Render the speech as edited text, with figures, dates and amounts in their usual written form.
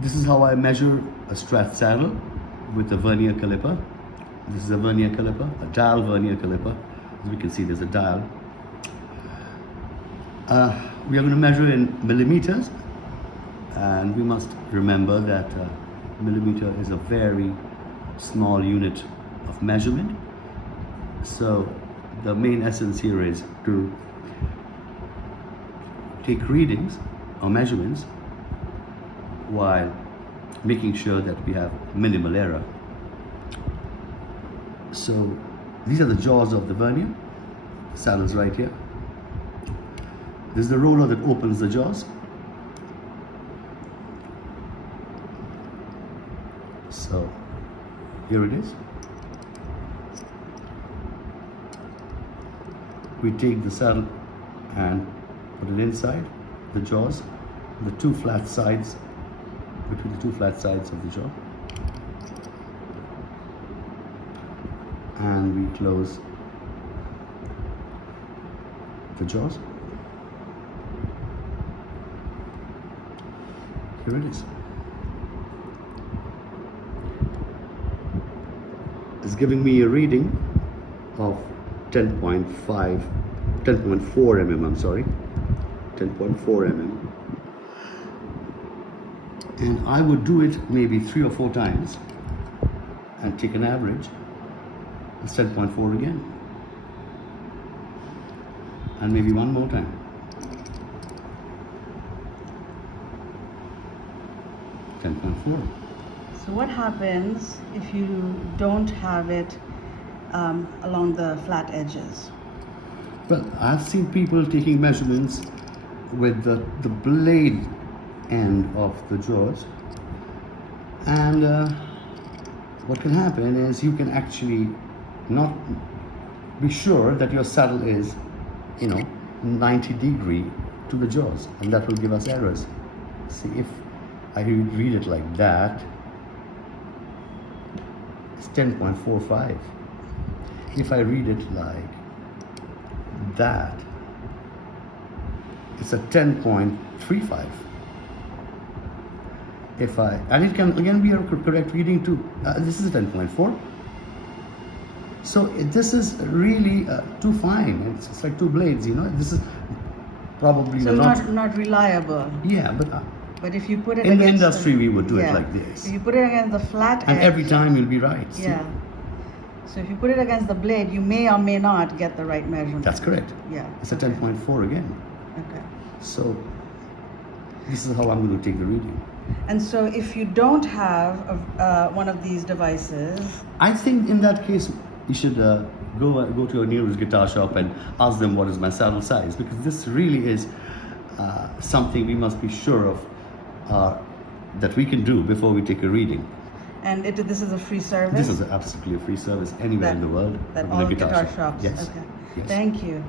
This is how I measure a Strat saddle with a vernier caliper. This is a vernier caliper, a dial vernier caliper. As we can see, there's a dial. We are going to measure in millimeters, and we must remember that millimeter is a very small unit of measurement. So the main essence here is to take readings or measurements while making sure that we have minimal error. So these are the jaws of the vernier. The saddle's right here. This is the roller that opens the jaws. So here it is. We take the saddle and put it inside the jaws, the two flat sides, between the two flat sides of the jaw. And we close the jaws. Here it is. It's giving me a reading of 10.4 mm, I'm sorry, 10.4 mm. And I would do it maybe 3 or 4 times and take an average. It's 10.4 again. And maybe one more time. 10.4. So what happens if you don't have it along the flat edges? Well, I've seen people taking measurements with the blade end of the jaws, and what can happen is you can actually not be sure that your saddle is, 90 degree to the jaws, and that will give us errors. See, if I read it like that, it's 10.45. If I read it like that, it's a 10.35. And it can again be a correct reading too. This is a 10.4. So this is really too fine. It's like two blades, This is probably so not reliable. Yeah, But if you put it in the against industry, we would do it like this. If you put it against the flat And edge, every time you'll be right. See? Yeah. So if you put it against the blade, you may or may not get the right measurement. That's correct. Yeah. It's a 10.4 again. Okay. So this is how I'm going to take the reading. And so if you don't have one of these devices, I think in that case, you should go to your nearest guitar shop and ask them what is my saddle size, because this really is something we must be sure of that we can do before we take a reading. and this is a free service? This is absolutely a free service anywhere in the world. That in all a guitar shops? Yes. Okay. Yes. Thank you.